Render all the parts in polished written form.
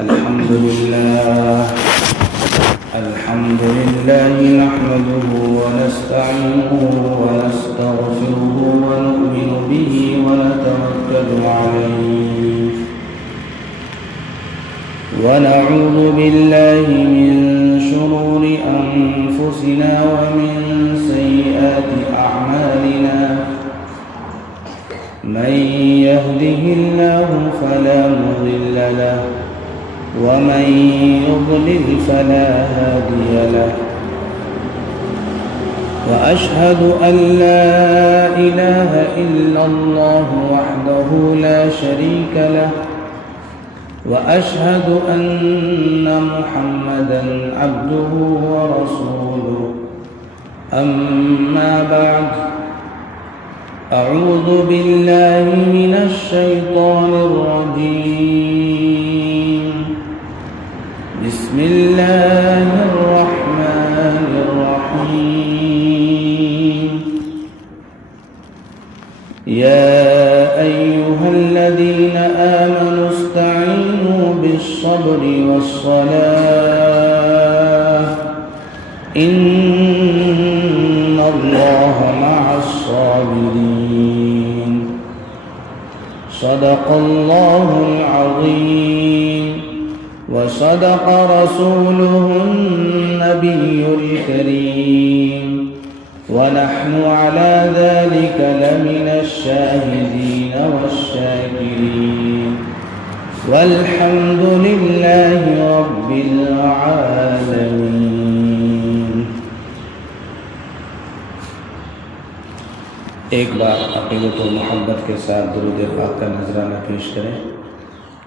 الحمد لله نحمده ونستعينه ونستغفره ونؤمن به ونتوكل عليه ونعوذ بالله من شرور أنفسنا ومن سيئات أعمالنا من يهده الله فلا مضل له ومن يضلل فلا هادي له وأشهد أن لا إله إلا الله وحده لا شريك له وأشهد أن محمدا عبده ورسوله أما بعد أعوذ بالله من الشيطان الرجيم بسم الله الرحمن الرحيم يا أيها الذين آمنوا استعينوا بالصبر والصلاة إن الله مع الصابرين صدق الله العظيم وصدق رسوله النبي الكريم ونحن على ذلك لمن الشاهدين والشاكرين والحمد لله رب العالمين. ایک بار عقیدت و محبت کے ساتھ درود پاک کا نذرانہ پیش کریں.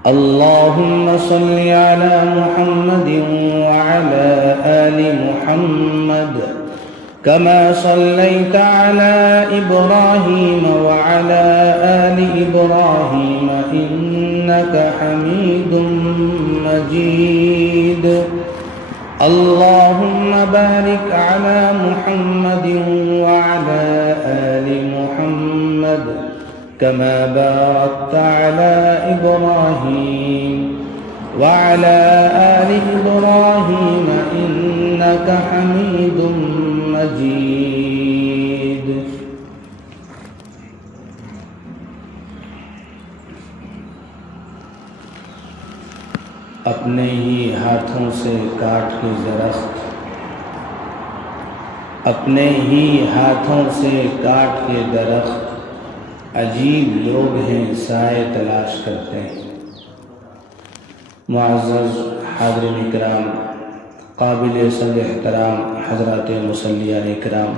اللهم صل على محمد وعلى آل محمد كما صليت على إبراهيم وعلى آل إبراهيم إنك حميد مجيد. اللهم بارك على محمد وعلى آل محمد كما باركت على إبراهيم وعلى آل إبراهيم إنك حميد مجيد. اپنے ہی ہاتھوں سے کاٹ کے درخت، اپنے ہی ہاتھوں سے کاٹ کے درخت، عجیب لوگ ہیں سائے تلاش کرتے ہیں. معزز حاضرین اکرام، قابل صد احترام حضرات مصلیان اکرام،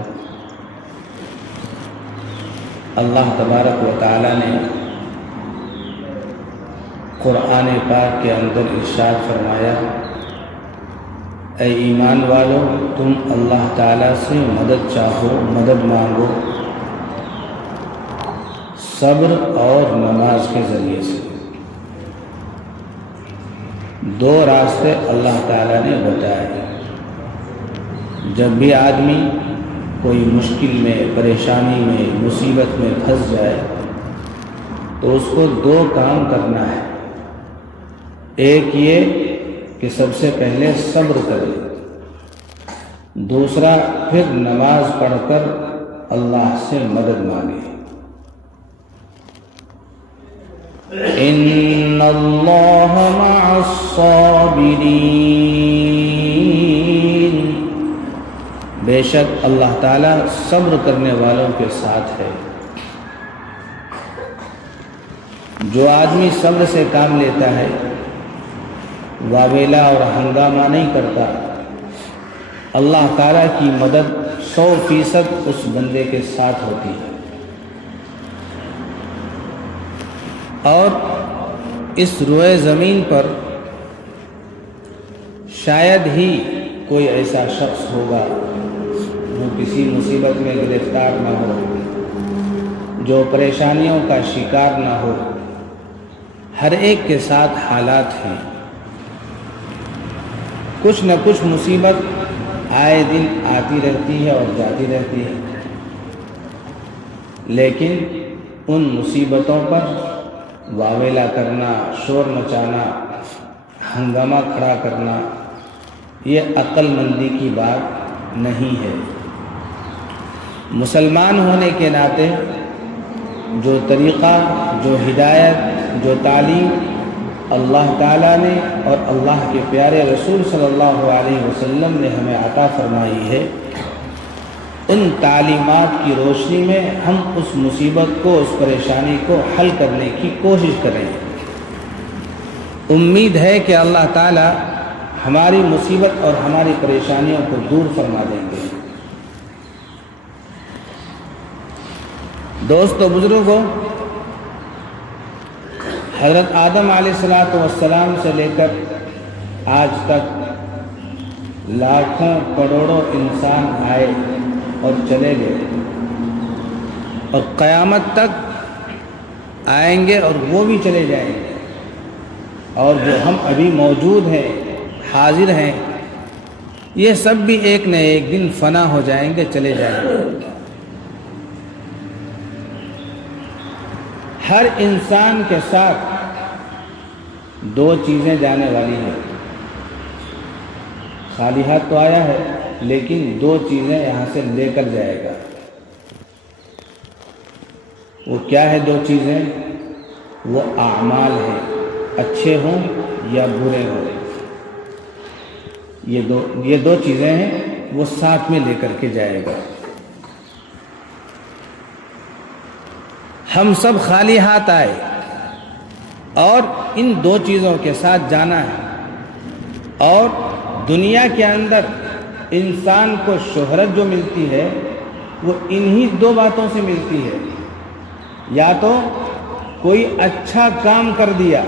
اللہ تبارک و تعالی نے قرآن پاک کے اندر ارشاد فرمایا، اے ایمان والو تم اللہ تعالیٰ سے مدد چاہو، مدد مانگو صبر اور نماز کے ذریعے سے. دو راستے اللہ تعالیٰ نے بتائے. جب بھی آدمی کوئی مشکل میں، پریشانی میں، مصیبت میں پھنس جائے تو اس کو دو کام کرنا ہے. ایک یہ کہ سب سے پہلے صبر کرے، دوسرا پھر نماز پڑھ کر اللہ سے مدد مانگے. ان اللہ مع الصابرین، بے شک اللہ تعالیٰ صبر کرنے والوں کے ساتھ ہے. جو آدمی صبر سے کام لیتا ہے، واویلا اور ہنگامہ نہیں کرتا، اللہ تعالیٰ کی مدد 100% اس بندے کے ساتھ ہوتی ہے. اور اس روئے زمین پر شاید ہی کوئی ایسا شخص ہوگا جو کسی مصیبت میں گرفتار نہ ہو، جو پریشانیوں کا شکار نہ ہو. ہر ایک کے ساتھ حالات ہیں، کچھ نہ کچھ مصیبت آئے دن آتی رہتی ہے اور جاتی رہتی ہے، لیکن ان مصیبتوں پر واویلا کرنا، شور مچانا، ہنگامہ کھڑا کرنا یہ عقل مندی کی بات نہیں ہے۔ مسلمان ہونے کے ناطے جو طریقہ، جو ہدایت، جو تعلیم اللہ تعالیٰ نے اور اللہ کے پیارے رسول صلی اللہ علیہ وسلم نے ہمیں عطا فرمائی ہے، ان تعلیمات کی روشنی میں ہم اس مصیبت کو، اس پریشانی کو حل کرنے کی کوشش کریں۔ امید ہے کہ اللہ تعالیٰ ہماری مصیبت اور ہماری پریشانیوں کو دور فرما دیں گے۔ دوستو، بزرگوں، حضرت آدم علیہ السلام سے لے کر آج تک لاکھوں کروڑوں انسان آئے اور چلے گئے، اور قیامت تک آئیں گے اور وہ بھی چلے جائیں گے، اور جو ہم ابھی موجود ہیں، حاضر ہیں، یہ سب بھی ایک نہ ایک دن فنا ہو جائیں گے، چلے جائیں گے۔ ہر انسان کے ساتھ دو چیزیں جانے والی ہیں۔ خالی ہاتھ تو آیا ہے، لیکن دو چیزیں یہاں سے لے کر جائے گا۔ وہ کیا ہے دو چیزیں؟ وہ اعمال ہیں، اچھے ہوں یا برے ہوں۔ یہ دو چیزیں ہیں، وہ ساتھ میں لے کر کے جائے گا۔ ہم سب خالی ہاتھ آئے اور ان دو چیزوں کے ساتھ جانا ہے، اور دنیا کے اندر انسان کو شہرت جو ملتی ہے وہ انہی دو باتوں سے ملتی ہے۔ یا تو کوئی اچھا کام کر دیا،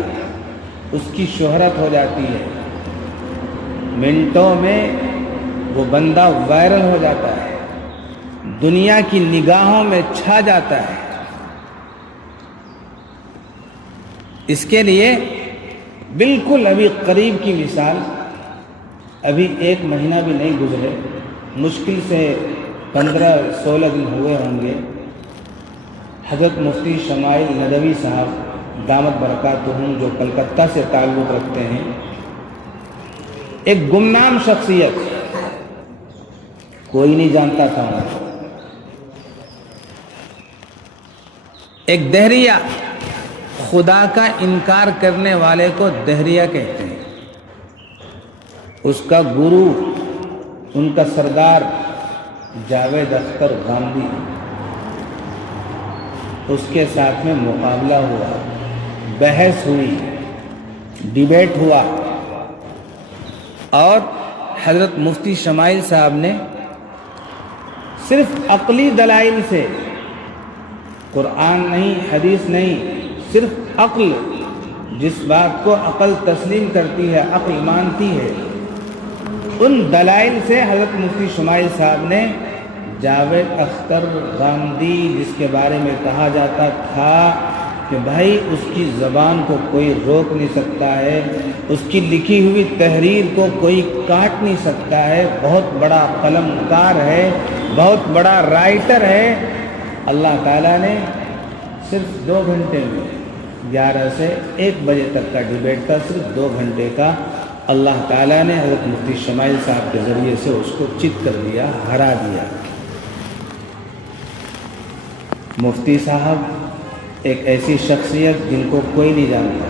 اس کی شہرت ہو جاتی ہے، منٹوں میں وہ بندہ وائرل ہو جاتا ہے، دنیا کی نگاہوں میں چھا جاتا ہے۔ اس کے لیے بالکل ابھی قریب کی مثال، ابھی 1 مہینہ بھی نہیں گزرے، مشکل سے 15-16 دن ہوئے ہوں گے، حضرت مفتی شمائل ندوی صاحب دامت برکاتہم، جو کلکتہ سے تعلق رکھتے ہیں، ایک گمنام شخصیت، کوئی نہیں جانتا تھا ان کو، ایک دہریہ، خدا کا انکار کرنے والے کو دہریہ کہتے ہیں۔ اس کا گرو، ان کا سردار جاوید اختر گاندھی، اس کے ساتھ میں مقابلہ ہوا، بحث ہوئی، ڈیبیٹ ہوا، اور حضرت مفتی شمائل صاحب نے صرف عقلی دلائل سے، قرآن نہیں، حدیث نہیں، صرف عقل، جس بات کو عقل تسلیم کرتی ہے، عقل مانتی ہے، ان دلائل سے حضرت مفتی شمائل صاحب نے جاوید اختر گاندھی، جس کے بارے میں کہا جاتا تھا کہ بھائی اس کی زبان کو کوئی روک نہیں سکتا ہے، اس کی لکھی ہوئی تحریر کو کوئی کاٹ نہیں سکتا ہے، بہت بڑا قلم کار ہے، بہت بڑا رائٹر ہے، اللہ تعالیٰ نے صرف 2 گھنٹے میں، 11 سے 1 بجے تک کا ڈیبیٹ تھا، صرف 2 گھنٹے کا، اللہ تعالیٰ نے حضرت مفتی شمائل صاحب کے ذریعے سے اس کو چت کر دیا، ہرا دیا۔ مفتی صاحب ایک ایسی شخصیت جن کو کوئی نہیں جانتا،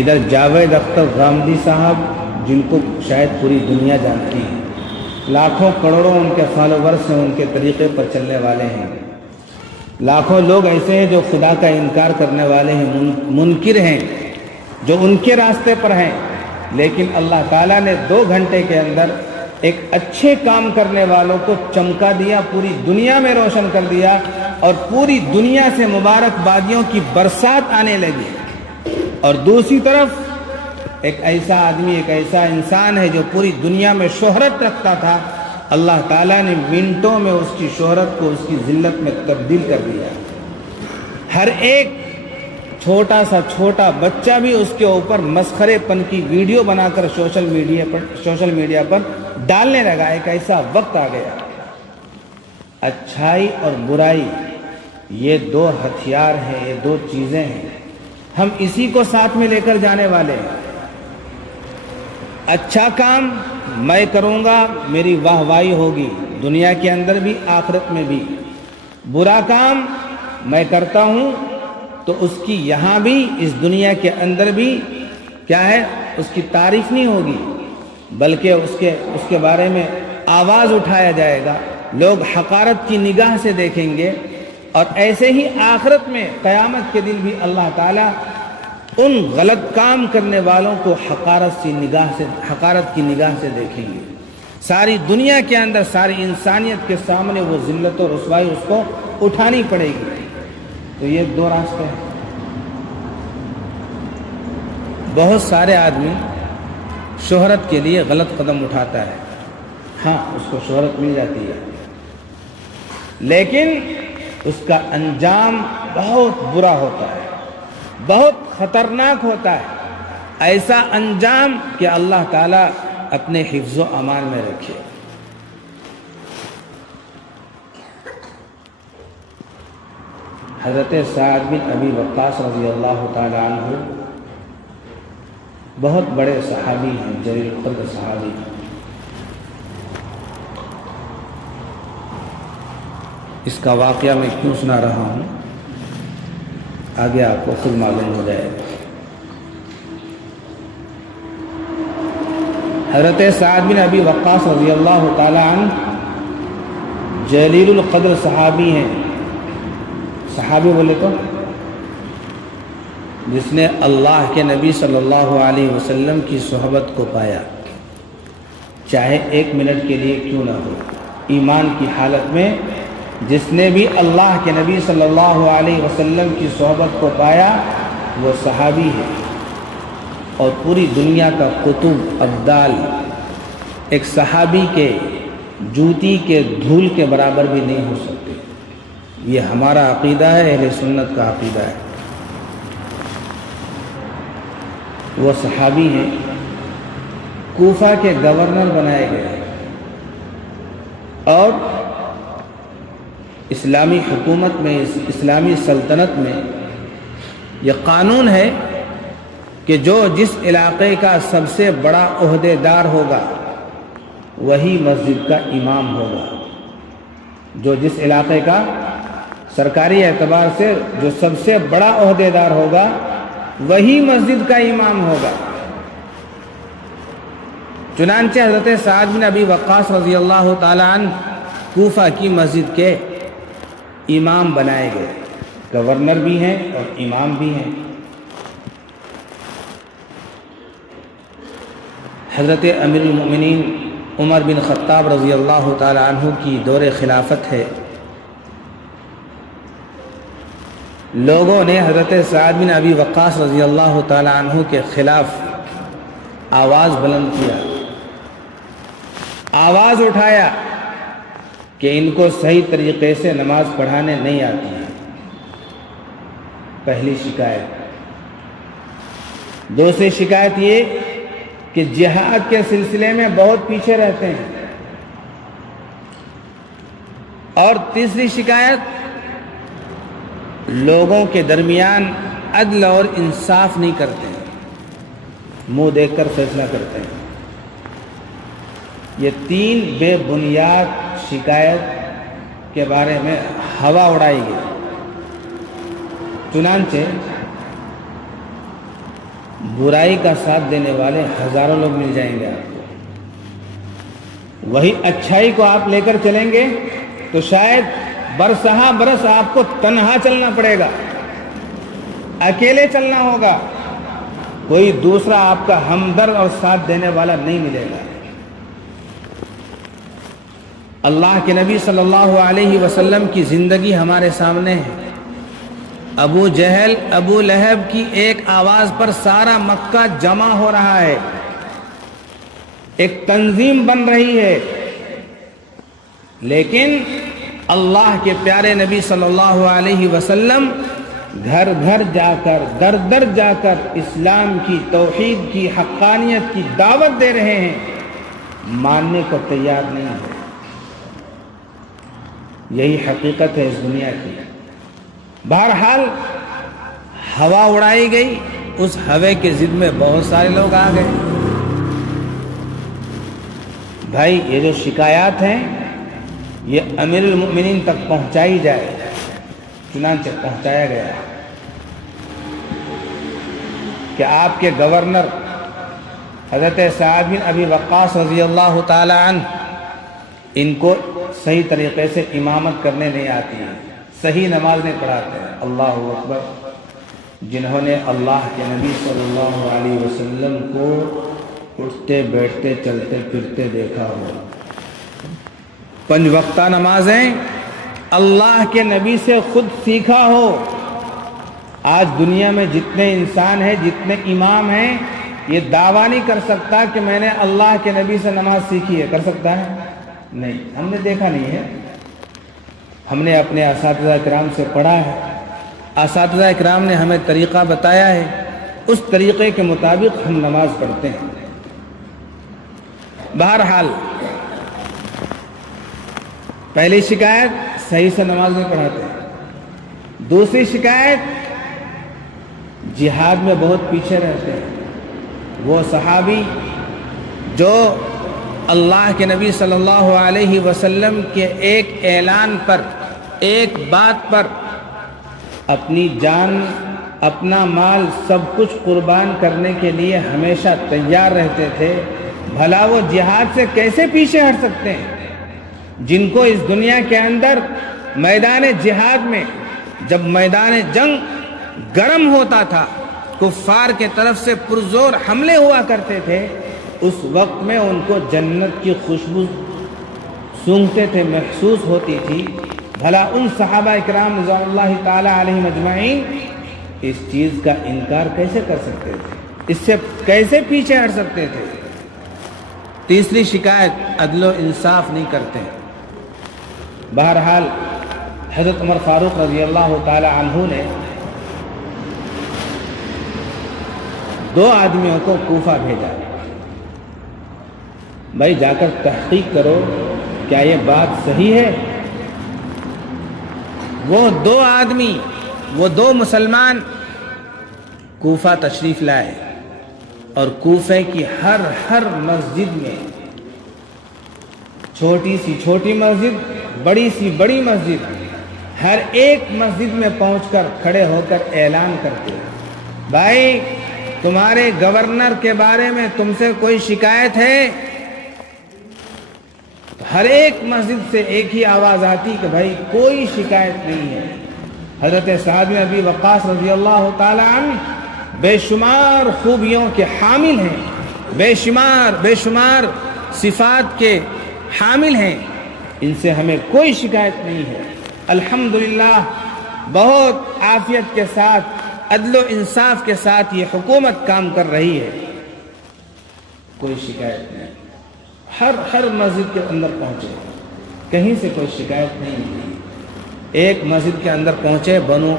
ادھر جاوید اختر گاندھی صاحب جن کو شاید پوری دنیا جانتی ہے، لاکھوں کروڑوں ان کے فالوورز ہیں، ان کے طریقے پر چلنے والے ہیں، لاکھوں لوگ ایسے ہیں جو خدا کا انکار کرنے والے ہیں، منکر ہیں، جو ان کے راستے پر ہیں، لیکن اللہ تعالیٰ نے 2 گھنٹے کے اندر ایک اچھے کام کرنے والوں کو چمکا دیا، پوری دنیا میں روشن کر دیا، اور پوری دنیا سے مبارک بادیوں کی برسات آنے لگی۔ اور دوسری طرف ایک ایسا آدمی، ایک ایسا انسان ہے جو پوری دنیا میں شہرت رکھتا تھا، اللہ تعالیٰ نے منٹوں میں اس کی شہرت کو اس کی ذلت میں تبدیل کر دیا۔ ہر ایک چھوٹا سا چھوٹا بچہ بھی اس کے اوپر مسخرے پن کی ویڈیو بنا کر سوشل میڈیا پر ڈالنے لگا۔ ایک ایسا وقت آ گیا، اچھائی اور برائی یہ 2 ہتھیار ہیں، یہ 2 چیزیں ہیں، ہم اسی کو ساتھ میں لے کر جانے والے ہیں۔ اچھا کام میں کروں گا میری واہ واہی ہوگی دنیا کے اندر بھی آخرت میں بھی، برا کام میں کرتا ہوں تو اس کی یہاں بھی اس دنیا کے اندر بھی کیا ہے، اس کی تعریف نہیں ہوگی، بلکہ اس کے بارے میں آواز اٹھایا جائے گا، لوگ حقارت کی نگاہ سے دیکھیں گے۔ اور ایسے ہی آخرت میں قیامت کے دن بھی اللہ تعالیٰ ان غلط کام کرنے والوں کو حقارت کی نگاہ سے دیکھیں گے۔ ساری دنیا کے اندر ساری انسانیت کے سامنے وہ ذلت و رسوائی اس کو اٹھانی پڑے گی۔ تو یہ دو راستے ہیں۔ بہت سارے آدمی شہرت کے لیے غلط قدم اٹھاتا ہے، ہاں اس کو شہرت مل جاتی ہے، لیکن اس کا انجام بہت برا ہوتا ہے، بہت خطرناک ہوتا ہے، ایسا انجام کہ اللہ تعالیٰ اپنے حفظ و امان میں رکھے۔ حضرت سعد بن ابی وقاص رضی اللہ تعالی عنہ بہت بڑے صحابی ہیں، جلیل القدر صحابی۔ اس کا واقعہ میں کیوں سنا رہا ہوں آگے آپ کو خود معلوم ہو جائے گا۔ حضرت سعد بن ابی وقاص رضی اللہ تعالی عنہ جلیل القدر صحابی ہیں۔ صحابی بولے تو جس نے اللہ کے نبی صلی اللہ علیہ وسلم کی صحبت کو پایا، چاہے ایک منٹ کے لیے کیوں نہ ہو، ایمان کی حالت میں جس نے بھی اللہ کے نبی صلی اللہ علیہ وسلم کی صحبت کو پایا وہ صحابی ہے۔ اور پوری دنیا کا قطب ابدال ایک صحابی کے جوتی کے دھول کے برابر بھی نہیں ہو سکتے۔ یہ ہمارا عقیدہ ہے، اہل سنت کا عقیدہ ہے۔ وہ صحابی ہیں، کوفہ کے گورنر بنائے گئے اور اسلامی حکومت میں، اسلامی سلطنت میں یہ قانون ہے کہ جو جس علاقے کا سب سے بڑا عہدے دار ہوگا وہی مسجد کا امام ہوگا۔ جو جس علاقے کا سرکاری اعتبار سے جو سب سے بڑا عہدے دار ہوگا وہی مسجد کا امام ہوگا۔ چنانچہ حضرت سعد بن ابی وقاص رضی اللہ تعالی عنہ کوفہ کی مسجد کے امام بنائے گئے، گورنر بھی ہیں اور امام بھی ہیں۔ حضرت امیر المؤمنین عمر بن خطاب رضی اللہ تعالی عنہ کی دور خلافت ہے۔ لوگوں نے حضرت سعد بن ابی وقاص رضی اللہ تعالی عنہ کے خلاف آواز بلند کیا، آواز اٹھایا کہ ان کو صحیح طریقے سے نماز پڑھانے نہیں آتی ہے، پہلی شکایت۔ دوسری شکایت یہ کہ جہاد کے سلسلے میں بہت پیچھے رہتے ہیں، اور تیسری شکایت لوگوں کے درمیان عدل اور انصاف نہیں کرتے ہیں، منہ دیکھ کر فیصلہ کرتے ہیں۔ یہ تین بے بنیاد شکایت کے بارے میں ہوا اڑائی گئی۔ چنانچہ برائی کا ساتھ دینے والے ہزاروں لوگ مل جائیں گے آپ کو، وہی اچھائی کو آپ لے کر چلیں گے تو شاید برسہ برس آپ کو تنہا چلنا پڑے گا، اکیلے چلنا ہوگا، کوئی دوسرا آپ کا ہمدرد اور ساتھ دینے والا نہیں ملے گا۔ اللہ کے نبی صلی اللہ علیہ وسلم کی زندگی ہمارے سامنے ہے۔ ابو جہل، ابو لہب کی ایک آواز پر سارا مکہ جمع ہو رہا ہے، ایک تنظیم بن رہی ہے، لیکن اللہ کے پیارے نبی صلی اللہ علیہ وسلم گھر گھر جا کر، در در جا کر اسلام کی، توحید کی، حقانیت کی دعوت دے رہے ہیں، ماننے کو تیار نہیں ہے۔ یہی حقیقت ہے اس دنیا کی۔ بہرحال ہوا اڑائی گئی، اس ہوے کے ضد میں بہت سارے لوگ آ گئے، بھائی یہ جو شکایات ہیں یہ امیر المؤمنین تک پہنچائی جائے، چنانچہ پہنچایا گیا کہ آپ کے گورنر حضرت سعد بن ابی وقاص رضی اللہ تعالی عنہ، ان کو صحیح طریقے سے امامت کرنے نہیں آتی ہے، صحیح نماز نہیں پڑھاتے ہیں۔ اللہ اکبر! جنہوں نے اللہ کے نبی صلی اللہ علیہ وسلم کو اٹھتے بیٹھتے چلتے پھرتے دیکھا ہو، 5 وقتہ نمازیں اللہ کے نبی سے خود سیکھا ہو، آج دنیا میں جتنے انسان ہیں، جتنے امام ہیں، یہ دعویٰ نہیں کر سکتا کہ میں نے اللہ کے نبی سے نماز سیکھی ہے۔ کر سکتا ہے؟ نہیں، ہم نے دیکھا نہیں ہے۔ ہم نے اپنے اساتذہ کرام سے پڑھا ہے، اساتذہ کرام نے ہمیں طریقہ بتایا ہے، اس طریقے کے مطابق ہم نماز پڑھتے ہیں۔ بہرحال پہلی شکایت، صحیح سے نماز نہیں پڑھاتے۔ دوسری شکایت، جہاد میں بہت پیچھے رہتے ہیں۔ وہ صحابی جو اللہ کے نبی صلی اللہ علیہ وسلم کے ایک اعلان پر، ایک بات پر اپنی جان، اپنا مال، سب کچھ قربان کرنے کے لیے ہمیشہ تیار رہتے تھے، بھلا وہ جہاد سے کیسے پیچھے ہٹ سکتے ہیں؟ جن کو اس دنیا کے اندر میدان جہاد میں، جب میدان جنگ گرم ہوتا تھا، کفار کے طرف سے پرزور حملے ہوا کرتے تھے، اس وقت میں ان کو جنت کی خوشبو سونگھتے تھے، محسوس ہوتی تھی، بھلا ان صحابہ کرام رضوان اللہ تعالی علیہم اجمعین اس چیز کا انکار کیسے کر سکتے تھے؟ اس سے کیسے پیچھے ہٹ سکتے تھے؟ تیسری شکایت، عدل و انصاف نہیں کرتے۔ بہرحال حضرت عمر فاروق رضی اللہ تعالی عنہ نے 2 آدمیوں کو کوفہ بھیجا، بھائی جا کر تحقیق کرو کیا یہ بات صحیح ہے؟ وہ 2 آدمی، وہ 2 مسلمان کوفہ تشریف لائے، اور کوفے کی ہر مسجد میں، چھوٹی سی چھوٹی مسجد، بڑی سی بڑی مسجد، ہر ایک مسجد میں پہنچ کر کھڑے ہو کر اعلان کرتے، بھائی تمہارے گورنر کے بارے میں تم سے کوئی شکایت ہے؟ ہر ایک مسجد سے ایک ہی آواز آتی کہ بھائی کوئی شکایت نہیں ہے۔ حضرت سعد بن ابی وقاص رضی اللہ تعالی عنہ بے شمار خوبیوں کے حامل ہیں، بے شمار صفات کے حامل ہیں، ان سے ہمیں کوئی شکایت نہیں ہے، الحمدللہ بہت عافیت کے ساتھ، عدل و انصاف کے ساتھ یہ حکومت کام کر رہی ہے، کوئی شکایت نہیں۔ ہر مسجد کے اندر پہنچے، کہیں سے کوئی شکایت نہیں ملی۔ ایک مسجد کے اندر پہنچے، بنو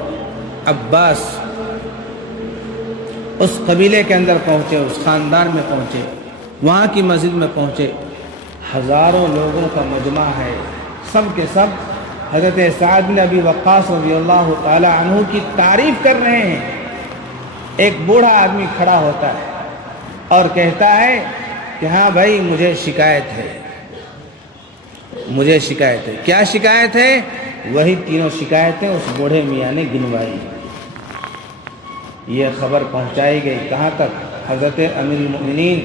عباس، اس قبیلے کے اندر پہنچے، اس خاندان میں پہنچے، وہاں کی مسجد میں پہنچے، ہزاروں لوگوں کا مجمع ہے، سب کے سب حضرت سعد بن ابی وقاص رضی اللہ تعالی عنہ کی تعریف کر رہے ہیں۔ ایک بوڑھا آدمی کھڑا ہوتا ہے اور کہتا ہے کہ ہاں بھائی مجھے شکایت ہے، مجھے شکایت ہے۔ کیا شکایت ہے؟ وہی 3 شکایتیں اس بوڑھے میاں نے گنوائی۔ یہ خبر پہنچائی گئی کہاں تک؟ حضرت امیر المؤمنین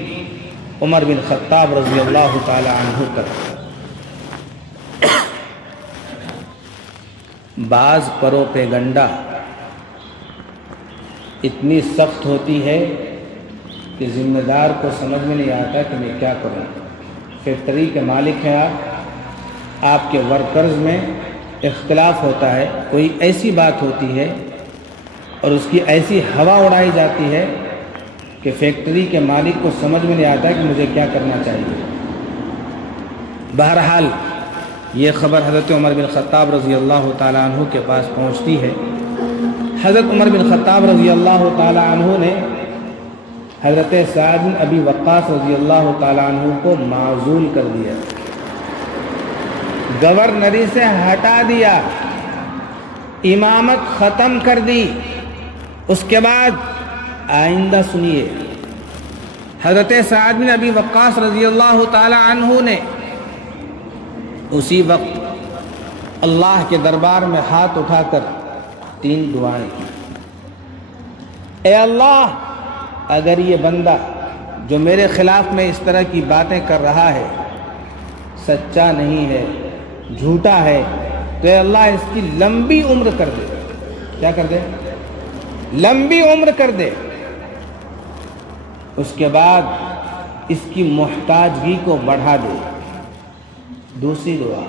عمر بن خطاب رضی اللہ تعالی عنہ تک۔ بعض پروپیگنڈا اتنی سخت ہوتی ہے کہ ذمہ دار کو سمجھ میں نہیں آتا کہ میں کیا کروں۔ فیکٹری کے مالک ہیں آپ کے ورکرز میں اختلاف ہوتا ہے، کوئی ایسی بات ہوتی ہے اور اس کی ایسی ہوا اڑائی جاتی ہے کہ فیکٹری کے مالک کو سمجھ میں نہیں آتا کہ مجھے کیا کرنا چاہیے۔ بہرحال یہ خبر حضرت عمر بن خطاب رضی اللہ تعالیٰ عنہ کے پاس پہنچتی ہے۔ حضرت عمر بن خطاب رضی اللہ تعالیٰ عنہ نے حضرت سعد بن ابی وقاص رضی اللہ تعالیٰ عنہ کو معزول کر دیا، گورنری سے ہٹا دیا، امامت ختم کر دی۔ اس کے بعد آئندہ سنیے، حضرت سعد بن ابی وقاص رضی اللہ تعالی عنہ نے اسی وقت اللہ کے دربار میں ہاتھ اٹھا کر 3 دعائیں کی. اے اللہ، اگر یہ بندہ جو میرے خلاف میں اس طرح کی باتیں کر رہا ہے سچا نہیں ہے، جھوٹا ہے، تو اے اللہ اس کی لمبی عمر کر دے. کیا کر دے؟ لمبی عمر کر دے. اس کے بعد اس کی محتاجگی کو بڑھا دے. دوسری دعا.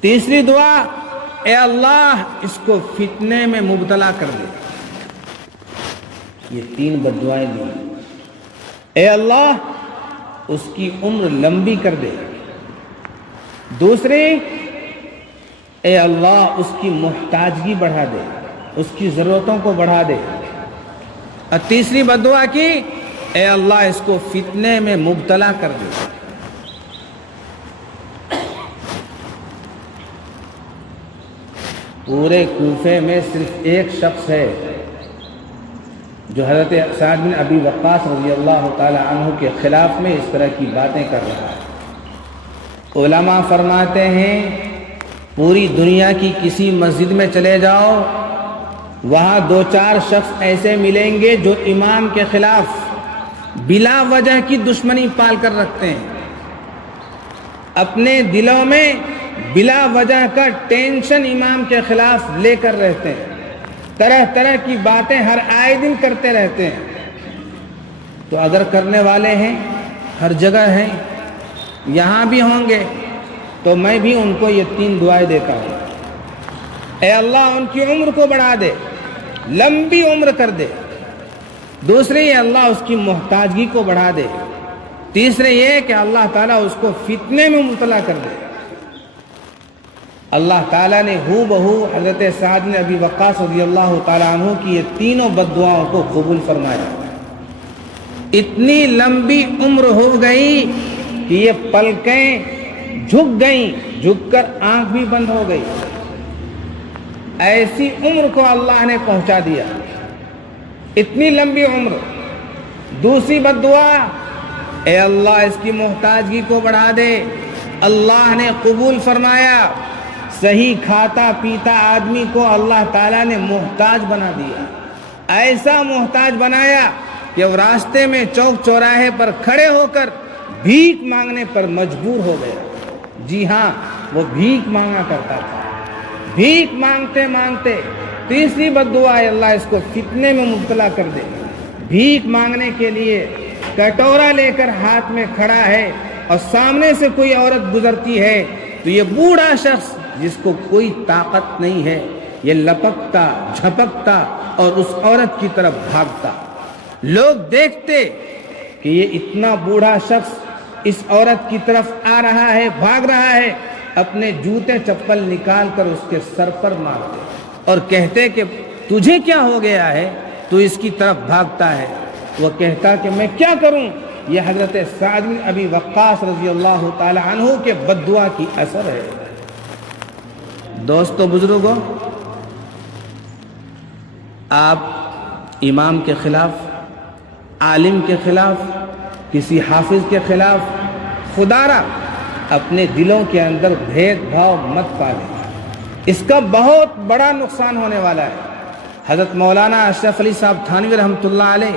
تیسری دعا، اے اللہ اس کو فتنے میں مبتلا کر دے. یہ 3 بد دعائیں دی. اے اللہ اس کی عمر لمبی کر دے. دوسری، اے اللہ اس کی محتاجگی بڑھا دے، اس کی ضرورتوں کو بڑھا دے. اور تیسری بد دعا کی، اے اللہ اس کو فتنے میں مبتلا کر دے. پورے کوفے میں صرف ایک شخص ہے جو حضرت سعد بن ابی وقاص رضی اللہ تعالی عنہ کے خلاف میں اس طرح کی باتیں کر رہا ہے. علماء فرماتے ہیں پوری دنیا کی کسی مسجد میں چلے جاؤ، وہاں 2-4 شخص ایسے ملیں گے جو امام کے خلاف بلا وجہ کی دشمنی پال کر رکھتے ہیں، اپنے دلوں میں بلا وجہ کا ٹینشن امام کے خلاف لے کر رہتے ہیں، طرح طرح کی باتیں ہر آئے دن کرتے رہتے ہیں. تو اگر کرنے والے ہیں، ہر جگہ ہیں، یہاں بھی ہوں گے، تو میں بھی ان کو یہ 3 دعائیں دیتا ہوں. اے اللہ ان کی عمر کو بڑھا دے، لمبی عمر کر دے. دوسرے، اے اللہ اس کی محتاجگی کو بڑھا دے. تیسرے یہ کہ اللہ تعالیٰ اس کو فتنے میں مبتلا کر دے. اللہ تعالیٰ نے ہو بہو حضرت سعد بن ابی وقاص رضی اللہ تعالیٰ عنہ کی یہ تینوں بد دعاؤں کو قبول فرمایا. اتنی لمبی عمر ہو گئی کہ یہ پلکیں جھک گئیں، جھک کر آنکھ بھی بند ہو گئی. ایسی عمر کو اللہ نے پہنچا دیا، اتنی لمبی عمر. دوسری بد دعا، اے اللہ اس کی محتاجگی کو بڑھا دے. اللہ نے قبول فرمایا. صحیح کھاتا پیتا آدمی کو اللہ تعالیٰ نے محتاج بنا دیا. ایسا محتاج بنایا کہ وہ راستے میں چوک چوراہے پر کھڑے ہو کر بھیک مانگنے پر مجبور ہو گیا. جی ہاں، وہ بھیک مانگا کرتا تھا. بھیک مانگتے مانگتے تیسری بد دعا ہے اللہ اس کو فتنے میں مبتلا کر دے. بھیک مانگنے کے لیے کٹورا لے کر ہاتھ میں کھڑا ہے اور سامنے سے کوئی عورت گزرتی ہے تو یہ بوڑھا شخص جس کو کوئی طاقت نہیں ہے یہ لپکتا جھپکتا اور اس عورت کی طرف بھاگتا. لوگ دیکھتے کہ یہ اتنا بوڑھا شخص اس عورت کی طرف آ رہا ہے، بھاگ رہا ہے، اپنے جوتے چپل نکال کر اس کے سر پر مارتے اور کہتے کہ تجھے کیا ہو گیا ہے، تو اس کی طرف بھاگتا ہے. وہ کہتا کہ میں کیا کروں. یہ حضرت سعد بن ابی وقاص رضی اللہ تعالی عنہ کے بد دعا کی اثر ہے. دوستو بزرگوں، آپ امام کے خلاف، عالم کے خلاف، کسی حافظ کے خلاف خدارا اپنے دلوں کے اندر بھید بھاؤ مت پالیں. اس کا بہت بڑا نقصان ہونے والا ہے. حضرت مولانا اشرف علی صاحب تھانوی رحمۃ اللہ علیہ،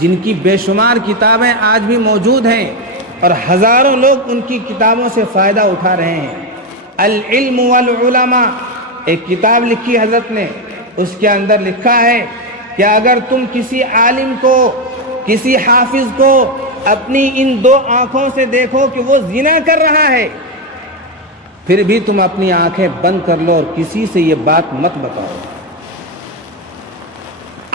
جن کی بے شمار کتابیں آج بھی موجود ہیں اور ہزاروں لوگ ان کی کتابوں سے فائدہ اٹھا رہے ہیں. العلم والعلماء ایک کتاب لکھی حضرت نے، اس کے اندر لکھا ہے کہ اگر تم کسی عالم کو، کسی حافظ کو اپنی ان 2 آنکھوں سے دیکھو کہ وہ زنا کر رہا ہے، پھر بھی تم اپنی آنکھیں بند کر لو اور کسی سے یہ بات مت بتاؤ.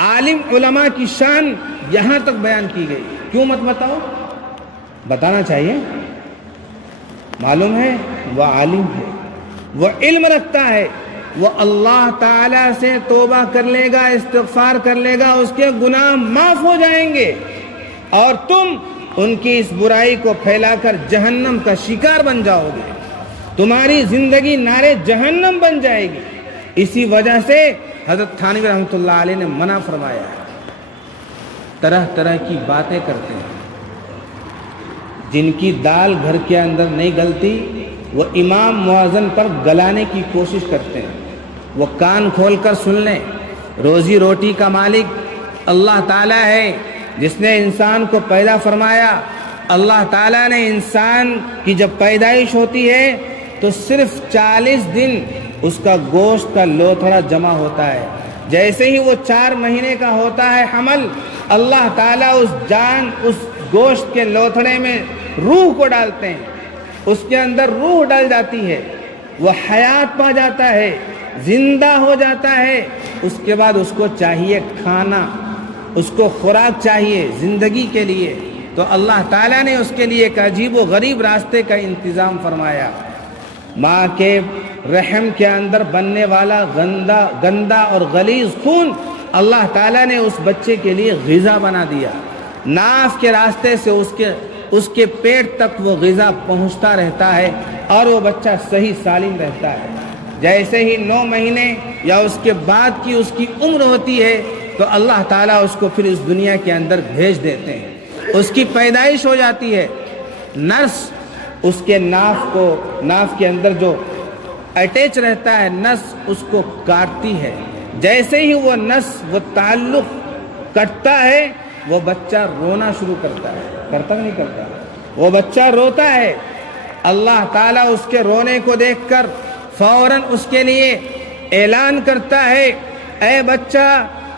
عالم علماء کی شان یہاں تک بیان کی گئی. کیوں مت بتاؤ؟ بتانا چاہیے. معلوم ہے وہ عالم ہے، وہ علم رکھتا ہے، وہ اللہ تعالیٰ سے توبہ کر لے گا، استغفار کر لے گا، اس کے گناہ معاف ہو جائیں گے، اور تم ان کی اس برائی کو پھیلا کر جہنم کا شکار بن جاؤ گے. تمہاری زندگی نارے جہنم بن جائے گی. اسی وجہ سے حضرت تھانوی رحمۃ اللہ علیہ نے منع فرمایا ہے. طرح طرح کی باتیں کرتے ہیں. جن کی دال گھر کے اندر نہیں گلتی وہ امام مؤذن پر گلانے کی کوشش کرتے ہیں۔ وہ کان کھول کر سن لیں، روزی روٹی کا مالک اللہ تعالیٰ ہے جس نے انسان کو پیدا فرمایا۔ اللہ تعالیٰ نے انسان کی جب پیدائش ہوتی ہے تو صرف 40 دن اس کا گوشت کا لوتھڑا جمع ہوتا ہے۔ جیسے ہی وہ 4 مہینے کا ہوتا ہے حمل، اللہ تعالیٰ اس گوشت کے لوتھڑے میں روح کو ڈالتے ہیں، اس کے اندر روح ڈال جاتی ہے، وہ حیات پا جاتا ہے، زندہ ہو جاتا ہے۔ اس کے بعد اس کو چاہیے کھانا، اس کو خوراک چاہیے زندگی کے لیے، تو اللہ تعالیٰ نے اس کے لیے ایک عجیب و غریب راستے کا انتظام فرمایا۔ ماں کے رحم کے اندر بننے والا گندا اور غلیظ خون اللہ تعالیٰ نے اس بچے کے لیے غذا بنا دیا۔ ناف کے راستے سے اس کے پیٹ تک وہ غذا پہنچتا رہتا ہے اور وہ بچہ صحیح سالم رہتا ہے۔ جیسے ہی 9 مہینے یا اس کے بعد کی اس کی عمر ہوتی ہے تو اللہ تعالیٰ اس کو پھر اس دنیا کے اندر بھیج دیتے ہیں، اس کی پیدائش ہو جاتی ہے۔ نرس اس کے ناف کے اندر جو اٹیچ رہتا ہے نس اس کو کاٹتی ہے۔ جیسے ہی وہ نس وہ تعلق کٹتا ہے وہ بچہ رونا شروع کرتا ہے، کرتا نہیں کرتا، وہ بچہ روتا ہے۔ اللہ تعالیٰ اس کے رونے کو دیکھ کر فوراً اس کے لیے اعلان کرتا ہے، اے بچہ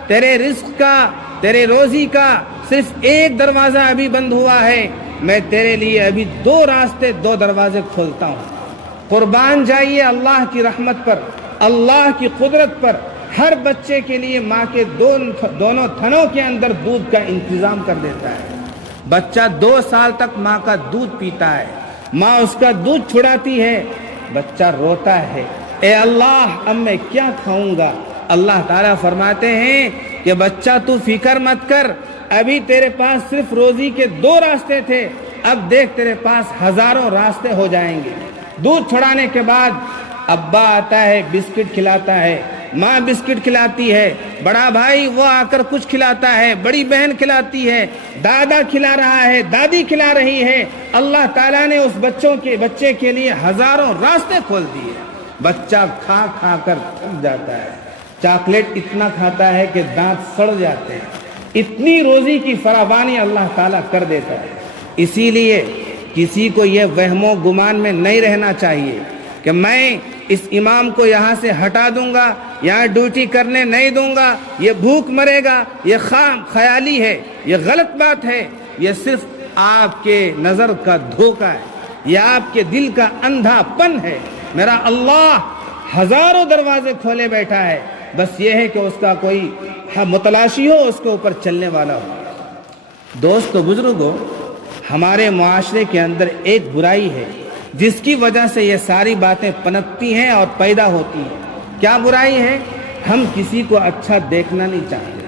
تیرے رزق کا، تیرے روزی کا صرف ایک دروازہ ابھی بند ہوا ہے، میں تیرے لیے ابھی 2 راستے 2 دروازے کھولتا ہوں۔ قربان جائیے اللہ کی رحمت پر، اللہ کی قدرت پر۔ ہر بچے کے لیے ماں کے دونوں تھنوں کے اندر دودھ کا انتظام کر دیتا ہے۔ بچہ 2 سال تک ماں کا دودھ پیتا ہے، ماں اس کا دودھ چھڑاتی ہے، بچہ روتا ہے، اے اللہ اب میں کیا کھاؤں گا؟ اللہ تعالیٰ فرماتے ہیں کہ بچہ تو فکر مت کر، ابھی تیرے پاس صرف روزی کے 2 راستے تھے، اب دیکھ تیرے پاس ہزاروں راستے ہو جائیں گے۔ دودھ چھڑانے کے بعد ابا آتا ہے، بسکٹ کھلاتا ہے، ماں بسکٹ کھلاتی ہے، بڑا بھائی وہ آ کر کچھ کھلاتا ہے، بڑی بہن کھلاتی ہے، دادا کھلا رہا ہے، دادی کھلا رہی ہے۔ اللہ تعالیٰ نے اس بچے کے لیے ہزاروں راستے کھول دیے۔ بچہ کھا کھا کر تھک جاتا ہے، چاکلیٹ اتنا کھاتا ہے کہ دانت سڑ جاتے ہیں، اتنی روزی کی فراوانی اللہ تعالیٰ کر دیتا ہے۔ اسی لیے کسی کو یہ وہم و گمان میں نہیں رہنا چاہیے کہ میں اس امام کو یہاں سے ہٹا دوں گا، یہاں ڈیوٹی کرنے نہیں دوں گا، یہ بھوک مرے گا، یہ خیالی ہے، یہ غلط بات ہے، یہ صرف آپ کے نظر کا دھوکہ ہے، یہ آپ کے دل کا اندھا پن ہے۔ میرا اللہ ہزاروں دروازے کھولے بیٹھا ہے، بس یہ ہے کہ اس کا کوئی متلاشی ہو، اس کے اوپر چلنے والا ہو۔ دوستو بزرگوں، ہمارے معاشرے کے اندر ایک برائی ہے جس کی وجہ سے یہ ساری باتیں پنپتی ہیں اور پیدا ہوتی ہیں۔ کیا برائی ہے؟ ہم کسی کو اچھا دیکھنا نہیں چاہتے۔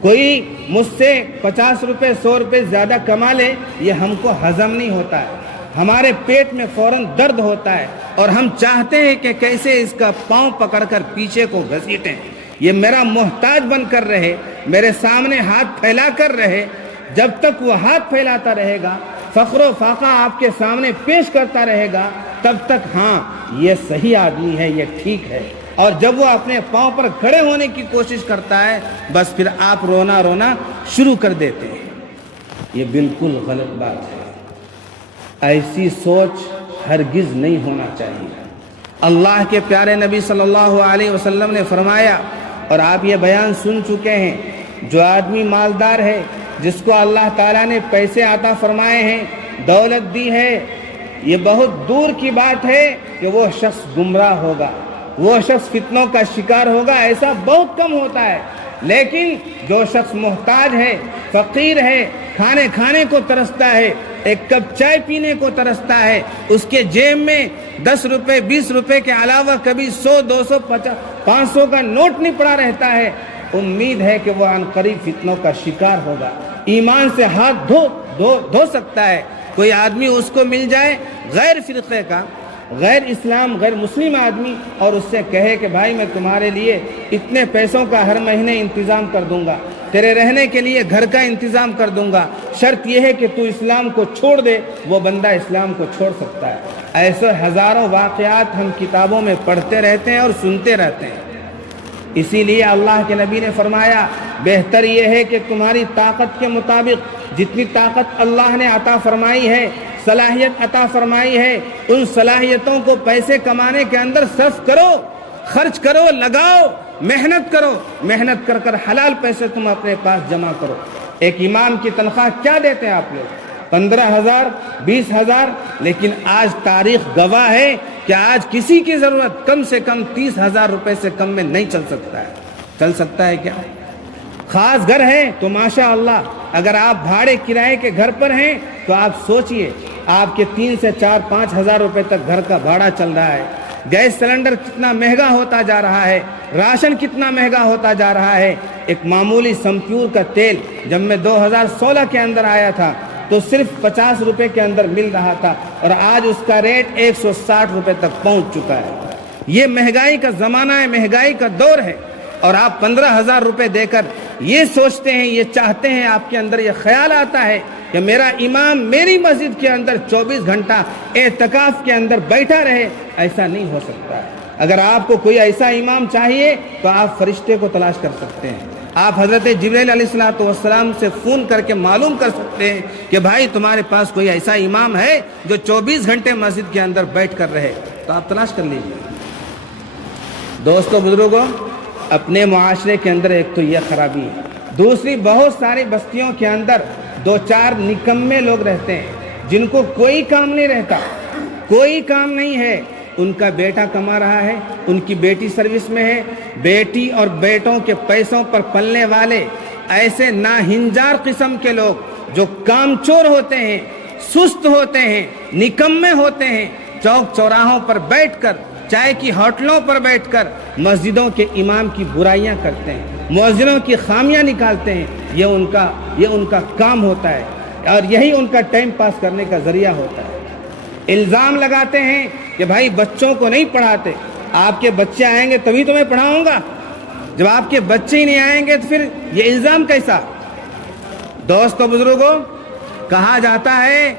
کوئی مجھ سے 50 روپے 100 روپے زیادہ کما لے، یہ ہم کو ہضم نہیں ہوتا ہے، ہمارے پیٹ میں فوراً درد ہوتا ہے اور ہم چاہتے ہیں کہ کیسے اس کا پاؤں پکڑ کر پیچھے کو گھسیٹیں، یہ میرا محتاج بن کر رہے، میرے سامنے ہاتھ پھیلا کر رہے۔ جب تک وہ ہاتھ پھیلاتا رہے گا، فخر و فاقہ آپ کے سامنے پیش کرتا رہے گا، تب تک ہاں یہ صحیح آدمی ہے، یہ ٹھیک ہے۔ اور جب وہ اپنے پاؤں پر کھڑے ہونے کی کوشش کرتا ہے، بس پھر آپ رونا شروع کر دیتے ہیں۔ یہ بالکل غلط بات ہے، ایسی سوچ ہرگز نہیں ہونا چاہیے۔ اللہ کے پیارے نبی صلی اللہ علیہ وسلم نے فرمایا، اور آپ یہ بیان سن چکے ہیں، جو آدمی مالدار ہے، جس کو اللہ تعالیٰ نے پیسے عطا فرمائے ہیں، دولت دی ہے، یہ بہت دور کی بات ہے کہ وہ شخص گمراہ ہوگا، وہ شخص فتنوں کا شکار ہوگا، ایسا بہت کم ہوتا ہے۔ لیکن جو شخص محتاج ہے، فقیر ہے، کھانے کو ترستا ہے، ایک کپ چائے پینے کو ترستا ہے، اس کے جیب میں 10 روپے 20 روپے کے علاوہ کبھی 100 200 500 کا نوٹ نہیں پڑا رہتا ہے، امید ہے کہ وہ عنقریب فتنوں کا شکار ہوگا۔ ایمان سے ہاتھ دھو سکتا ہے، کوئی آدمی اس کو مل جائے غیر فرقے کا، غیر اسلام غیر مسلم آدمی، اور اس سے کہے کہ بھائی میں تمہارے لیے اتنے پیسوں کا ہر مہینے انتظام کر دوں گا، تیرے رہنے کے لیے گھر کا انتظام کر دوں گا، شرط یہ ہے کہ تو اسلام کو چھوڑ دے، وہ بندہ اسلام کو چھوڑ سکتا ہے۔ ایسے ہزاروں واقعات ہم کتابوں میں پڑھتے رہتے ہیں اور سنتے رہتے ہیں۔ اسی لیے اللہ کے نبی نے فرمایا بہتر یہ ہے کہ تمہاری طاقت کے مطابق جتنی طاقت اللہ نے عطا فرمائی ہے، صلاحیت عطا فرمائی ہے، ان صلاحیتوں کو پیسے کمانے کے اندر صرف کرو، خرچ کرو، لگاؤ، محنت کرو، محنت کر کر حلال پیسے تم اپنے پاس جمع کرو۔ ایک امام کی تنخواہ کیا دیتے ہیں آپ لوگ؟ 15,000، 20,000، لیکن آج تاریخ گواہ ہے کہ آج کسی کی ضرورت کم سے کم 30,000 روپے سے کم میں نہیں چل سکتا ہے۔ چل سکتا ہے کیا؟ خاص گھر ہے تو ماشاء اللہ، اگر آپ بھاڑے کرائے کے گھر پر ہیں تو آپ سوچئے آپ کے 3 سے 4-5 ہزار روپے تک گھر کا بھاڑا چل رہا ہے۔ گیس سلنڈر کتنا مہنگا ہوتا جا رہا ہے، راشن کتنا مہنگا ہوتا جا رہا ہے۔ ایک معمولی سمپیور کا تیل جب میں 2016 کے اندر آیا تھا تو صرف 50 روپے کے اندر مل رہا تھا، اور آج اس کا ریٹ 160 روپے تک پہنچ چکا ہے۔ یہ مہنگائی کا زمانہ ہے، مہنگائی کا دور ہے، اور آپ 15,000 روپے دے کر یہ سوچتے ہیں، یہ چاہتے ہیں، آپ کے اندر یہ خیال آتا ہے کہ میرا امام میری مسجد کے اندر 24 گھنٹہ اعتکاف کے اندر بیٹھا رہے۔ ایسا نہیں ہو سکتا ہے۔ اگر آپ کو کوئی ایسا امام چاہیے تو آپ فرشتے کو تلاش کر سکتے ہیں، آپ حضرت جبرائیل علیہ السلام سے فون کر کے معلوم کر سکتے ہیں کہ بھائی تمہارے پاس کوئی ایسا امام ہے جو 24 گھنٹے مسجد کے اندر بیٹھ کر رہے، تو آپ تلاش کر لیجیے۔ دوستو بزرگوں، اپنے معاشرے کے اندر ایک تو یہ خرابی ہے، دوسری بہت ساری بستیوں کے اندر 2-4 نکمے لوگ رہتے ہیں جن کو کوئی کام نہیں رہتا، کوئی کام نہیں ہے۔ ان کا بیٹا کما رہا ہے، ان کی بیٹی سروس میں ہے، بیٹی اور بیٹوں کے پیسوں پر پلنے والے ایسے ناہنجار قسم کے لوگ جو کام چور ہوتے ہیں، سست ہوتے ہیں، نکمے ہوتے ہیں، چوک چوراہوں پر بیٹھ کر، چائے کی ہوٹلوں پر بیٹھ کر مسجدوں کے امام کی برائیاں کرتے ہیں، مؤذنوں کی خامیاں نکالتے ہیں۔ یہ ان کا کام ہوتا ہے، اور یہی ان کا ٹائم پاس کرنے کا ذریعہ ہوتا ہے۔ الزام لگاتے ہیں کہ بھائی بچوں کو نہیں پڑھاتے، آپ کے بچے آئیں گے تبھی تو میں پڑھاؤں گا، جب آپ کے بچے ہی نہیں آئیں گے تو پھر یہ الزام کیسا؟ دوستو بزرگوں، کہا جاتا ہے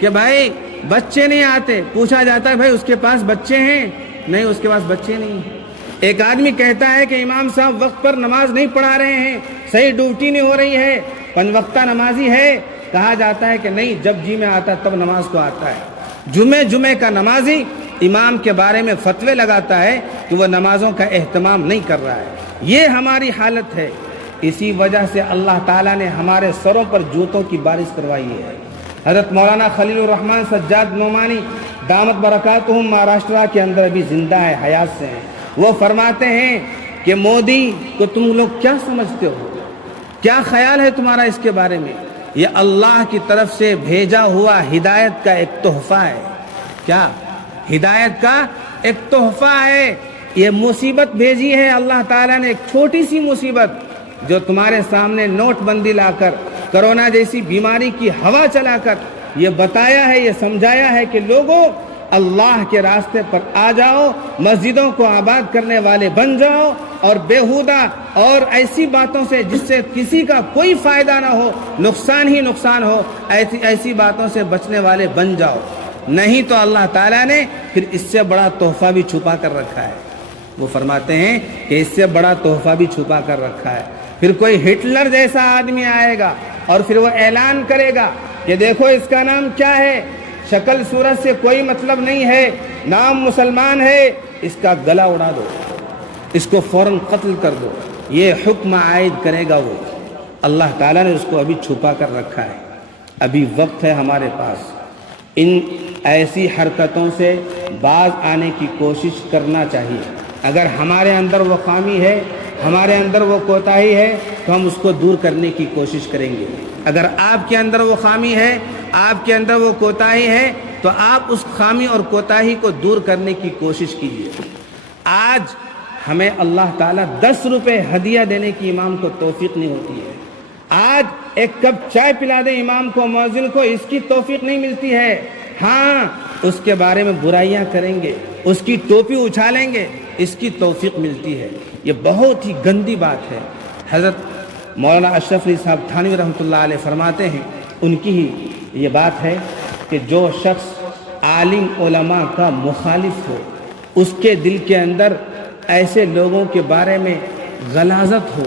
کہ بھائی بچے نہیں آتے، پوچھا جاتا ہے بھائی اس کے پاس بچے ہیں؟ نہیں، اس کے پاس بچے نہیں ہیں۔ ایک آدمی کہتا ہے کہ امام صاحب وقت پر نماز نہیں پڑھا رہے ہیں، صحیح ڈیوٹی نہیں ہو رہی ہے، 5 وقتہ نمازی ہے۔ کہا جاتا ہے کہ نہیں، جب جی میں آتا تب نماز کو آتا ہے۔ جمعے کا نمازی امام کے بارے میں فتوے لگاتا ہے کہ وہ نمازوں کا اہتمام نہیں کر رہا ہے۔ یہ ہماری حالت ہے۔ اسی وجہ سے اللہ تعالیٰ نے ہمارے سروں پر جوتوں کی بارش کروائی ہے۔ حضرت مولانا خلیل الرحمن سجاد نعمانی دامت برکاتہم مہاراشٹرا کے اندر ابھی زندہ ہے، حیات سے ہیں۔ وہ فرماتے ہیں کہ مودی کو تم لوگ کیا سمجھتے ہو، کیا خیال ہے تمہارا اس کے بارے میں؟ یہ اللہ کی طرف سے بھیجا ہوا ہدایت کا ایک تحفہ ہے۔ کیا؟ ہدایت کا ایک تحفہ ہے۔ یہ مصیبت بھیجی ہے اللہ تعالیٰ نے، ایک چھوٹی سی مصیبت جو تمہارے سامنے نوٹ بندی لا کر، کرونا جیسی بیماری کی ہوا چلا کر یہ بتایا ہے، یہ سمجھایا ہے کہ لوگوں اللہ کے راستے پر آ جاؤ، مسجدوں کو آباد کرنے والے بن جاؤ، اور بیہودہ اور ایسی باتوں سے جس سے کسی کا کوئی فائدہ نہ ہو، نقصان ہی نقصان ہو، ایسی باتوں سے بچنے والے بن جاؤ۔ نہیں تو اللہ تعالیٰ نے پھر اس سے بڑا تحفہ بھی چھپا کر رکھا ہے۔ وہ فرماتے ہیں کہ اس سے بڑا تحفہ بھی چھپا کر رکھا ہے۔ پھر کوئی ہٹلر جیسا آدمی آئے گا اور پھر وہ اعلان کرے گا کہ دیکھو اس کا نام کیا ہے، شکل صورت سے کوئی مطلب نہیں ہے، نام مسلمان ہے، اس کا گلا اڑا دو، اس کو فوراً قتل کر دو۔ یہ حکم عائد کرے گا وہ۔ اللہ تعالیٰ نے اس کو ابھی چھپا کر رکھا ہے۔ ابھی وقت ہے ہمارے پاس ان ایسی حرکتوں سے باز آنے کی کوشش کرنا چاہیے۔ اگر ہمارے اندر وہ خامی ہے، ہمارے اندر وہ کوتاہی ہے تو ہم اس کو دور کرنے کی کوشش کریں گے۔ اگر آپ کے اندر وہ خامی ہے، آپ کے اندر وہ کوتاہی ہے، تو آپ اس خامی اور کوتاہی کو دور کرنے کی کوشش کیجیے۔ آج ہمیں اللہ تعالیٰ 10 روپے ہدیہ دینے کی امام کو توفیق نہیں ہوتی ہے۔ آج ایک کپ چائے پلا دیں امام کو، مؤذن کو، اس کی توفیق نہیں ملتی ہے۔ ہاں، اس کے بارے میں برائیاں کریں گے، اس کی ٹوپی اچھالیں گے، اس کی توفیق ملتی ہے۔ یہ بہت ہی گندی بات ہے۔ حضرت مولانا اشرف علی صاحب تھانوی رحمۃ اللہ علیہ فرماتے ہیں ان کی ہی یہ بات ہے کہ جو شخص عالم علماء کا مخالف ہو، اس کے دل کے اندر ایسے لوگوں کے بارے میں غلاظت ہو،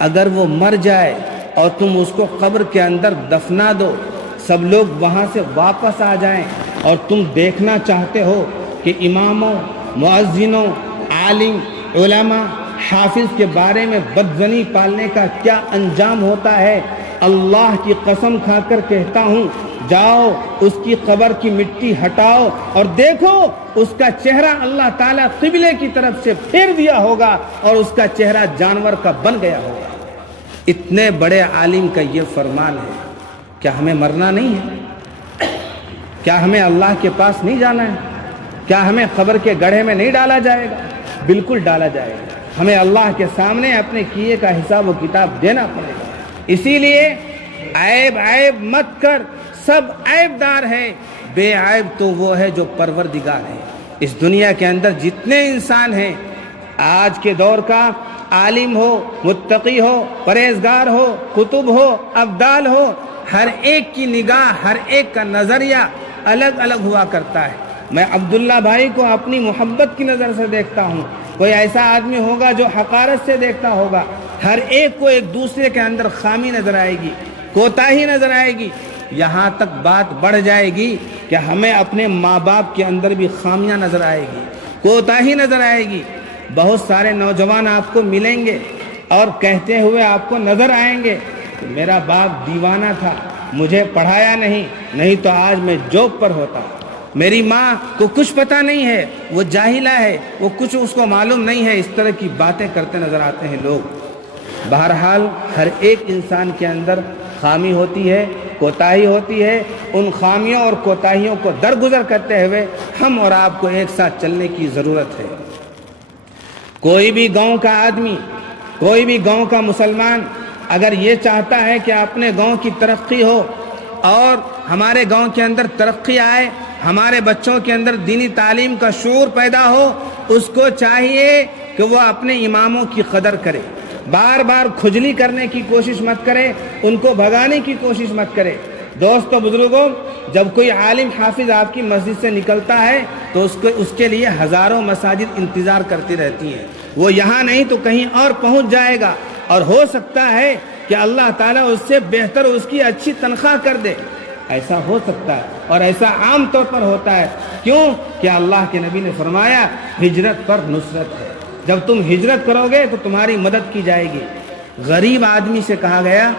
اگر وہ مر جائے اور تم اس کو قبر کے اندر دفنا دو، سب لوگ وہاں سے واپس آ جائیں اور تم دیکھنا چاہتے ہو کہ اماموں، مؤذنوں، عالم، علماء، حافظ کے بارے میں بدظنی پالنے کا کیا انجام ہوتا ہے، اللہ کی قسم کھا کر کہتا ہوں، جاؤ اس کی قبر کی مٹی ہٹاؤ اور دیکھو اس کا چہرہ اللہ تعالیٰ قبلے کی طرف سے پھیر دیا ہوگا اور اس کا چہرہ جانور کا بن گیا ہوگا۔ اتنے بڑے عالم کا یہ فرمان ہے، کیا ہمیں مرنا نہیں ہے؟ کیا ہمیں اللہ کے پاس نہیں جانا ہے؟ کیا ہمیں قبر کے گڑھے میں نہیں ڈالا جائے گا؟ بالکل ڈالا جائے گا۔ ہمیں اللہ کے سامنے اپنے کیے کا حساب و کتاب دینا پڑے گا۔ اسی لیے عیب عیب مت کر، سب عیب دار ہے، بے عیب تو وہ ہے جو پروردگار ہے۔ اس دنیا کے اندر جتنے انسان ہیں، آج کے دور کا عالم ہو، متقی ہو، پرہیزگار ہو، کتب ہو، ابدال ہو، ہر ایک کی نگاہ، ہر ایک کا نظریہ الگ الگ ہوا کرتا ہے۔ میں عبداللہ بھائی کو اپنی محبت کی نظر سے دیکھتا ہوں، کوئی ایسا آدمی ہوگا جو حقارت سے دیکھتا ہوگا۔ ہر ایک کو ایک دوسرے کے اندر خامی نظر آئے گی، کوتاہی نظر آئے گی، یہاں تک بات بڑھ جائے گی کہ ہمیں اپنے ماں باپ کے اندر بھی خامیاں نظر آئے گی، کوتاہی نظر آئے گی۔ بہت سارے نوجوان آپ کو ملیں گے اور کہتے ہوئے آپ کو نظر آئیں گے کہ میرا باپ دیوانہ تھا، مجھے پڑھایا نہیں تو آج میں جاب پر ہوتا، میری ماں کو کچھ پتہ نہیں ہے، وہ جاہلہ ہے، وہ کچھ اس کو معلوم نہیں ہے، اس طرح کی باتیں کرتے نظر آتے ہیں لوگ۔ بہرحال ہر ایک انسان کے اندر خامی ہوتی ہے، کوتاہی ہوتی ہے، ان خامیوں اور کوتاہیوں کو درگزر کرتے ہوئے ہم اور آپ کو ایک ساتھ چلنے کی ضرورت ہے۔ کوئی بھی گاؤں کا آدمی، کوئی بھی گاؤں کا مسلمان اگر یہ چاہتا ہے کہ اپنے گاؤں کی ترقی ہو اور ہمارے گاؤں کے اندر ترقی آئے، ہمارے بچوں کے اندر دینی تعلیم کا شعور پیدا ہو، اس کو چاہیے کہ وہ اپنے اماموں کی قدر کرے، بار بار کھجلی کرنے کی کوشش مت کرے، ان کو بھگانے کی کوشش مت کرے۔ دوستو، بزرگوں، جب کوئی عالم حافظ آپ کی مسجد سے نکلتا ہے تو اس کے لیے ہزاروں مساجد انتظار کرتی رہتی ہیں، وہ یہاں نہیں تو کہیں اور پہنچ جائے گا، اور ہو سکتا ہے کہ اللہ تعالیٰ اس سے بہتر اس کی اچھی تنخواہ کر دے۔ ایسا ہو سکتا ہے اور ایسا عام طور پر ہوتا ہے۔ کیوں کہ اللہ کے نبی نے فرمایا ہجرت پر نصرت ہے، جب تم ہجرت کرو گے تو تمہاری مدد کی جائے گی۔ غریب آدمی سے کہا گیا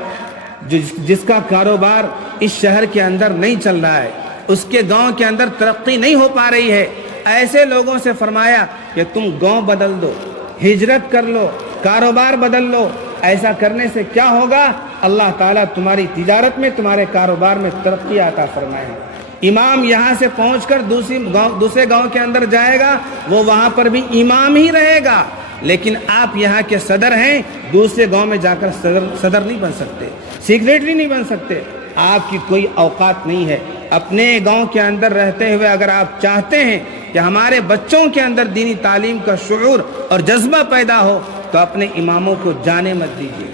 جس کا کاروبار اس شہر کے اندر نہیں چل رہا ہے، اس کے گاؤں کے اندر ترقی نہیں ہو پا رہی ہے، ایسے لوگوں سے فرمایا کہ تم گاؤں بدل دو، ہجرت کر لو، کاروبار بدل لو۔ ایسا کرنے سے کیا ہوگا؟ اللہ تعالیٰ تمہاری تجارت میں، تمہارے کاروبار میں ترقی عطا فرمائے گا۔ امام یہاں سے پہنچ کر دوسرے گاؤں کے اندر جائے گا، وہ وہاں پر بھی امام ہی رہے گا، لیکن آپ یہاں کے صدر ہیں، دوسرے گاؤں میں جا کر صدر نہیں بن سکتے، سیکریٹری نہیں بن سکتے، آپ کی کوئی اوقات نہیں ہے۔ اپنے گاؤں کے اندر رہتے ہوئے اگر آپ چاہتے ہیں کہ ہمارے بچوں کے اندر دینی تعلیم کا شعور اور جذبہ پیدا ہو تو اپنے اماموں کو جانے مت دیجیے،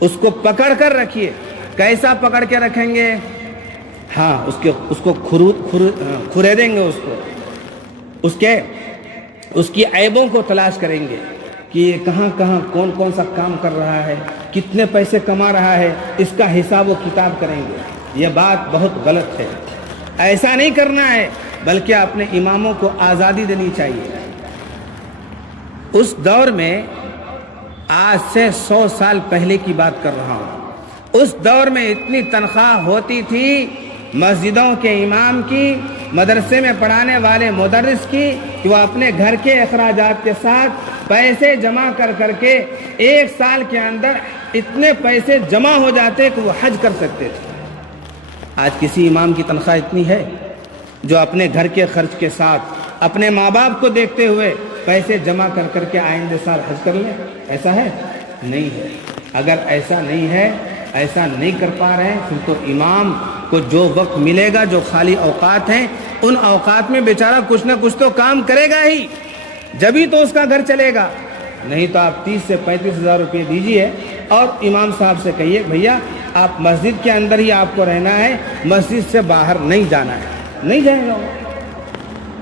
اس کو پکڑ کر رکھیے۔ کیسا پکڑ کے رکھیں گے؟ ہاں، اس کو کھریدیں گے، اس کی عیبوں کو تلاش کریں گے کہ یہ کہاں کون سا کام کر رہا ہے، کتنے پیسے کما رہا ہے، اس کا حساب و کتاب کریں گے۔ یہ بات بہت غلط ہے، ایسا نہیں کرنا ہے، بلکہ اپنے اماموں کو آزادی دینی چاہیے۔ اس دور میں، آج سے 100 سال پہلے کی بات کر رہا ہوں، اس دور میں اتنی تنخواہ ہوتی تھی مسجدوں کے امام کی، مدرسے میں پڑھانے والے مدرس کی، کہ وہ اپنے گھر کے اخراجات کے ساتھ پیسے جمع کر کے 1 سال کے اندر اتنے پیسے جمع ہو جاتے کہ وہ حج کر سکتے تھے۔ آج کسی امام کی تنخواہ اتنی ہے جو اپنے گھر کے خرچ کے ساتھ اپنے ماں باپ کو دیکھتے ہوئے پیسے جمع کر کے آئندہ سال حج کر لیں؟ ایسا ہے؟ نہیں ہے۔ اگر ایسا نہیں ہے، ایسا نہیں کر پا رہے ہیں، پھر تو امام کو جو وقت ملے گا، جو خالی اوقات ہیں، ان اوقات میں بیچارہ کچھ نہ کچھ تو کام کرے گا ہی، جبھی تو اس کا گھر چلے گا۔ نہیں تو آپ 30 سے 35 ہزار روپے دیجئے اور امام صاحب سے کہیے بھیا آپ مسجد کے اندر ہی آپ کو رہنا ہے، مسجد سے باہر نہیں جانا ہے، نہیں جائیں گے۔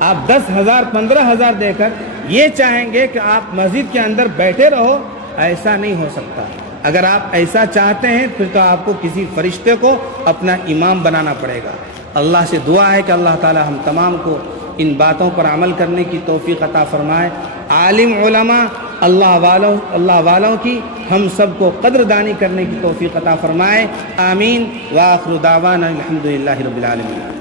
آپ 10,000 15,000 دے کر یہ چاہیں گے کہ آپ مسجد کے اندر بیٹھے رہو، ایسا نہیں ہو سکتا۔ اگر آپ ایسا چاہتے ہیں پھر تو آپ کو کسی فرشتے کو اپنا امام بنانا پڑے گا۔ اللہ سے دعا ہے کہ اللہ تعالی ہم تمام کو ان باتوں پر عمل کرنے کی توفیق عطا فرمائے۔ عالم علماء اللہ والوں کی ہم سب کو قدردانی کرنے کی توفیق عطا فرمائے۔ آمین۔ وآخر دعوانا الحمدللہ رب العالمین۔